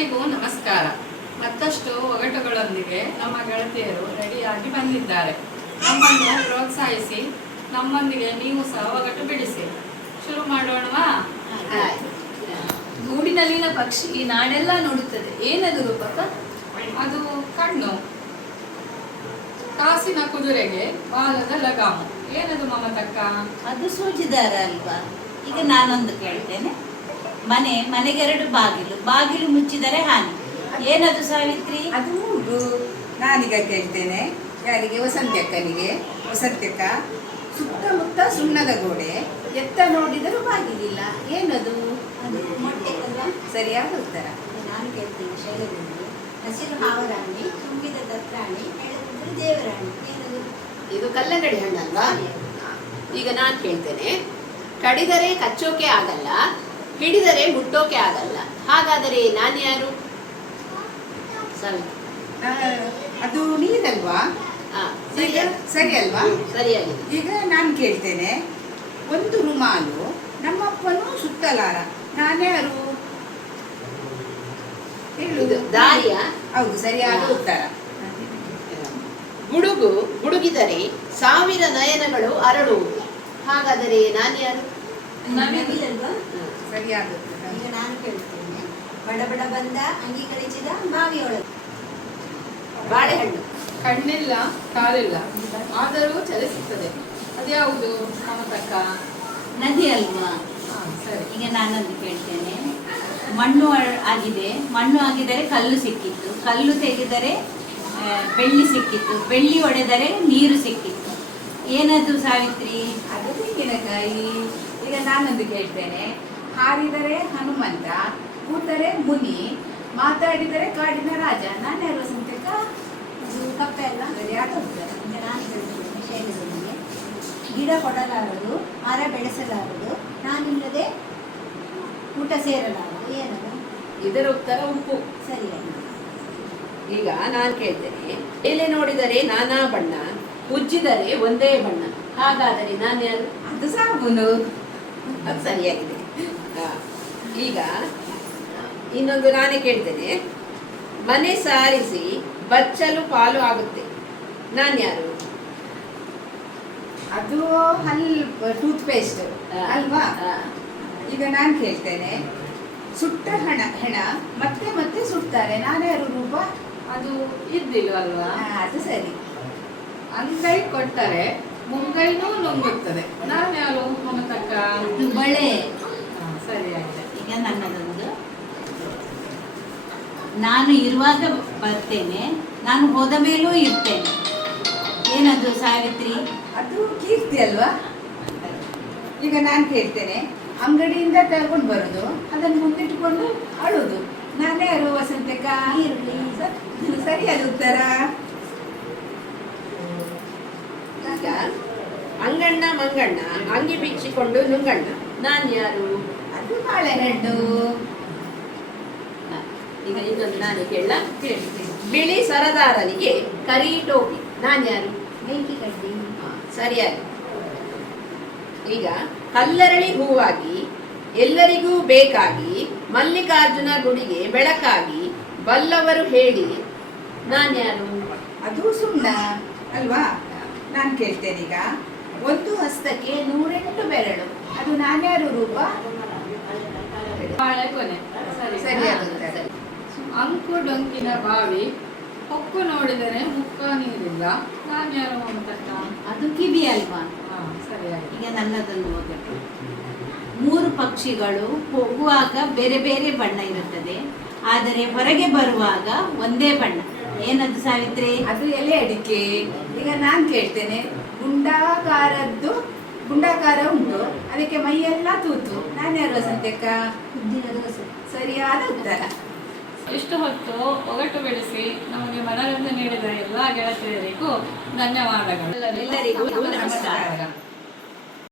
ಎಲ್ಲರಿಗೂ ನಮಸ್ಕಾರ. ಮತ್ತಷ್ಟು ಒಗಟುಗಳೊಂದಿಗೆ ನಮ್ಮ ಗೆಳತಿಯರು ರೆಡಿಯಾಗಿ ಬಂದಿದ್ದಾರೆ. ನಮ್ಮನ್ನು ಪ್ರೋತ್ಸಾಹಿಸಿ ನಮ್ಮೊಂದಿಗೆ ನೀವು ಸಹ ಒಗಟು ಬಿಡಿಸಿ. ಶುರು ಮಾಡೋಣವಾ? ಗೂಡಿನಲ್ಲಿನ ಪಕ್ಷಿ ನಾಡೆಲ್ಲ ನೋಡುತ್ತದೆ, ಏನದು ರೂಪಕ? ಅದು ಕಣ್ಣು. ಕಾಸಿನ ಕುದುರೆಗೆ ಬಾಲದ ಲಗಾಮು, ಏನದು ಮಮತಕ್ಕ? ಅದು ಸೂಜಿದಾರ ಅಲ್ವಾ? ಈಗ ನಾನೊಂದು ಕೇಳ್ತೇನೆ. ಮನೆಗೆರಡು ಬಾಗಿಲು, ಬಾಗಿಲು ಮುಚ್ಚಿದರೆ ಹಾನಿ, ಏನದು ಸಾವಿತ್ರಿ? ಅದು ಮೂಗು. ನಾನೀಗ ಕೇಳ್ತೇನೆ. ಯಾರಿಗೆ? ವಸಂತಕ್ಕನಿಗೆ. ವಸಂತಕ್ಕ, ಸುತ್ತಮುತ್ತ ಸುಣ್ಣದ ಗೋಡೆ, ಎತ್ತ ನೋಡಿದರೂ ಬಾಗಿಲಿಲ್ಲ, ಏನದು? ಅದು ಮೊಟ್ಟೆ ಅಲ್ವಾ? ಸರಿಯಾದ ಉತ್ತರ. ನಾನು ಕೇಳ್ತೇನೆ ಶೈಲದಲ್ಲಿ. ಹಸಿರು ಹಾವರಾಣಿ, ತುಂಬಿದ ದತ್ರಾಣಿ, ಎಳೆದಿದ್ರು ದೇವರಾಣಿ, ಏನದು? ಇದು ಕಲ್ಲಂಗಡಿ ಹಣ್ಣಲ್ವಾ? ಈಗ ನಾನು ಕೇಳ್ತೇನೆ. ಕಡಿದರೆ ಕಚ್ಚೋಕೆ ಆಗಲ್ಲ, ಹಿಡಿದರೆ ಮುಟ್ಟೋಕೆ ಆಗಲ್ಲ, ಹಾಗಾದರೆ ನಾನು ಯಾರು? ಅದು ನೀರಲ್ವಾ? ಸರಿ ಅಲ್ವಾ? ಸರಿಯಾಗಿದೆ. ಈಗ ನಾನು ಕೇಳ್ತೇನೆ. ಒಂದು ರುಮಾಲು, ನಮ್ಮಪ್ಪನು ಸುತ್ತಲಾರ, ನಾನ್ಯಾರು? ಇದು ದಾರಿಯ? ಹೌದು, ಸರಿಯಾದ ಉತ್ತರ. ಗುಡುಗು ಗುಡುಗಿದರೆ ಸಾವಿರ ನಯನಗಳು ಅರಳುವುದು, ಹಾಗಾದರೆ ನಾನು ಯಾರು? ನವಿಲಲ್ವಾ? ಸರಿಯಾದ ಉತ್ತರ. ಈಗ ನಾನು ಕೇಳ್ತೇನೆ. ಬಡ ಬಡ ಬಂದ ಅಂಗಿ ಕಳಿಸಿದ ಬಾವಿಯೊಳಗೆ, ಬಾಳೆಹಣ್ಣು. ಕಣ್ಣಿಲ್ಲ, ಕಾಲಿಲ್ಲ, ಆದರೂ ಚಲಿಸುತ್ತದೆ, ಅದ್ಯಾವುದು ಮಮತಕ್ಕ? ನದಿ ಅಲ್ವಾ? ಸರಿ. ಈಗ ನಾನೊಂದು ಕೇಳ್ತೇನೆ. ಮಣ್ಣು ಆಗಿದರೆ ಕಲ್ಲು ಸಿಕ್ಕಿತ್ತು, ಕಲ್ಲು ತೆಗೆದರೆ ಬೆಳ್ಳಿ ಸಿಕ್ಕಿತ್ತು, ಬೆಳ್ಳಿ ಒಡೆದರೆ ನೀರು ಸಿಕ್ಕಿತ್ತು, ಏನದು ಸಾವಿತ್ರಿ? ಅದು ತೆಂಗಿನಕಾಯಿ. ಈಗ ನಾನೊಂದು ಕೇಳ್ತೇನೆ. ಹಾರಿದರೆ ಹನುಮಂತ, ಕೂತರೆ ಮುನಿ, ಮಾತಾಡಿದರೆ ಕಾಡಿನ ರಾಜ, ನಾನ್ಯಾರು ವಸಂತಕ್ಕ? ಅದು ಕಪ್ಪೆ ಅಲ್ಲ? ಸರಿಯಾದ ಉತ್ತರ. ಈಗ ನಾನು ಕೇಳ್ತೇನೆ ಶೈಲದೊಂದಿಗೆ. ಗಿಡ ಕೊಡಲಾರದು, ಮರ ಬೆಳೆಸಲಾರದು, ನಾನಿಲ್ಲದೆ ಊಟ ಸೇರಲಾರದು, ಏನದು? ಇದರ ಉತ್ತರ ಉಪ್ಪು. ಸರಿಯಾಗಿದೆ. ಈಗ ನಾನು ಕೇಳ್ತೇನೆ. ಎಲೆ ನೋಡಿದರೆ ನಾನಾ ಬಣ್ಣ, ಉಜ್ಜಿದರೆ ಒಂದೇ ಬಣ್ಣ, ಹಾಗಾದರೆ ನಾನು ಯಾರು? ಅದು ಸಾಬೂನು. ಅದು ಸರಿಯಾಗಿದೆ. ಈಗ ಇನ್ನೊಂದು ನಾನೇ ಕೇಳ್ತೇನೆ. ಮನೆ ಸಾರಿಸಿ ಬಚ್ಚಲು ಪಾಲು ಆಗುತ್ತೆ, ನಾನು ಯಾರು? ಅದು ಟೂತ್ ಪೇಸ್ಟ್ ಅಲ್ವಾ? ಈಗ ನಾನು ಕೇಳ್ತೇನೆ. ಸುಟ್ಟ ಹೆಣ ಮತ್ತೆ ಮತ್ತೆ ಸುಡ್ತಾರೆ, ನಾನ್ಯಾರು ರೂಪ? ಅದು ಇದ್ದಿಲ್ವಲ್ವಾ? ಅದು ಸರಿ. ಅಂಗೈ ಕೊಟ್ಟರೆ ಮುಂಗೈನೂ ನುಂಗುತ್ತದೆ, ನಾನ್ಯಾರು ಮಮತಕ್ಕ? ಇದು ಬಳೆ. ಸರಿಯಾಗಿದೆ. ಈಗ ನನ್ನದೊಂದು. ನಾನು ಇರುವಾಗ ಬರ್ತೇನೆ, ನಾನು ಹೋದ ಮೇಲೂ ಇರ್ತೇನೆ, ಏನದು ಸಾವಿತ್ರಿ? ಅದು ಕೀರ್ತಿ ಅಲ್ವಾ? ಈಗ ನಾನು ಕೇಳ್ತೇನೆ. ಅಂಗಡಿಯಿಂದ ತಗೊಂಡು ಬರೋದು, ಅದನ್ನು ಮುಂದಿಟ್ಟುಕೊಂಡು ಅಳುದು, ನಾನ್ಯಾರು ವಸಂತಕ್ಕ? ಈರುಳ್ಳಿ. ಸರಿಯಾದ ಉತ್ತರ. ಈಗ ಅಂಗಣ್ಣ ಮಂಗಣ್ಣ ಅಂಗಿ ಬಿಚ್ಚಿಕೊಂಡು ನುಂಗಣ್ಣ, ನಾನು ಯಾರು? ಅದು ಬಾಳೆಹಣ್ಣು. ಈಗ ಇನ್ನೊಂದು ನಾನೇ ಕೇಳ. ಕೇಳ್ತೀನಿ. ಬಿಳಿ ಸರದಾರನಿಗೆ ಕರಿ ಟೋಪಿ, ನಾನು ಯಾರು? ಬೆಂಕಿ ಕಡ್ಡಿ. ಸರಿಯಾಗಿ. ಈಗ ಕಲ್ಲರಳಿ ಹೂವಾಗಿ ಎಲ್ಲರಿಗೂ ಬೇಕಾಗಿ, ಮಲ್ಲಿಕಾರ್ಜುನ ಗುಡಿಗೆ ಬೆಳಕಾಗಿ, ಬಲ್ಲವರು ಹೇಳಿ, ನಾನು ಯಾರು? ಅದು ಸುಣ್ಣ ಅಲ್ವಾ? ನಾನು ಕೇಳ್ತೇನೆ. ಈಗ ಒಂದು ಹಸ್ತಕ್ಕೆ 108 ಬೆರಳು, ಅದು ನಾನ್ಯಾರು ರೂಪ? ಬಾಳೆ ಕೊನೆ. ಸರಿಯಾದ ಉತ್ತರ. ಅಂಕು ಡೊಂಕಿನ ಬಾವಿ, ಹೊಕ್ಕು ನೋಡಿದರೆ ಮುಕ್ಕ ನೀರಿಲ್ಲ, ನಾನ್ಯಾರು ಮಮತಕ್ಕ? ಅದು ಕಿವಿ ಅಲ್ವಾ? ಸರಿಯಾಗಿದೆ. ಈಗ ನನ್ನದೊಂದು ಒಗಟು. 3 ಪಕ್ಷಿಗಳು ಹೋಗುವಾಗ ಬೇರೆ ಬೇರೆ ಬಣ್ಣ ಇರುತ್ತದೆ, ಆದರೆ ಹೊರಗೆ ಬರುವಾಗ ಒಂದೇ ಬಣ್ಣ, ಏನದು ಸಾವಿತ್ರಿ? ಅದು ಎಲೆ ಅಡಿಕೆ. ಈಗ ನಾನು ಕೇಳ್ತೇನೆ. ಗುಂಡಾಕಾರ ಉಂಟು, ಅದಕ್ಕೆ ಮೈಯೆಲ್ಲ ತೂತು, ನಾನ್ಯಾರು ವಸಂತಕ್ಕ? ಉದ್ದಿನ ದೋಸೆ. ಸರಿಯಾದ ಉತ್ತರ. ಇಷ್ಟು ಹೊತ್ತು ಒಗಟು ಬೆಳೆಸಿ ನಮಗೆ ಮನರಂಜನೆ ನೀಡಿದ ಎಲ್ಲ ಗೆಳತಿಯರಿಗೂ ಧನ್ಯವಾದಗಳು. ಎಲ್ಲರಿಗೂ ನಮಸ್ಕಾರ. ನಮಸ್ಕಾರ.